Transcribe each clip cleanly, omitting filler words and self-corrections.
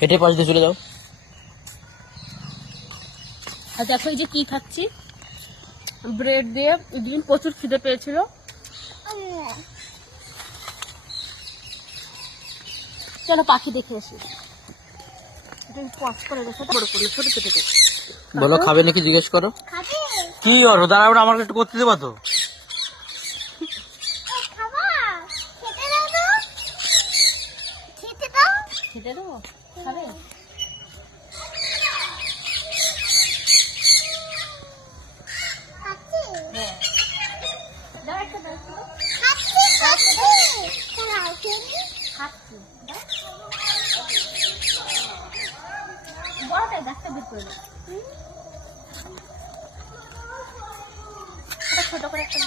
হেঁটে পাশ দিয়ে চলে যাও। আর দেখো এই যে কি খাচ্ছি, ব্রেড দিয়ে। দুদিন প্রচুর খিদে পেয়েছিল। চলো পাখি দেখে আসি। বলো খাবে নাকি জিজ্ঞেস করো। কি করো দাঁড়াও, আমাকে একটু করতে দেবা তো। খেতে দেবো, খাবে? বড়টাই গাছটা বের করে দাও। ছোট করে একটা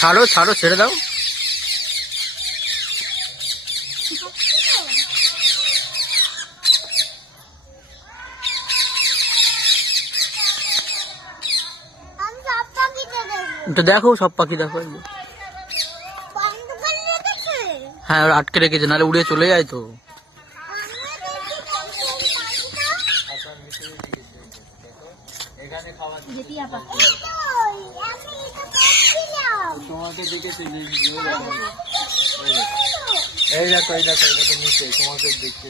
ছাড়ো ছাড়ো, ছেড়ে দাও। তো দেখো সব পাখি দেখো। হ্যাঁ ওরা আটকে রেখেছে, নাহলে উড়ে চলে যায় তো। তোমাকে দেখেছে, এই দেখো এই দেখো, এটা তো নিচে তোমাকে দেখতে।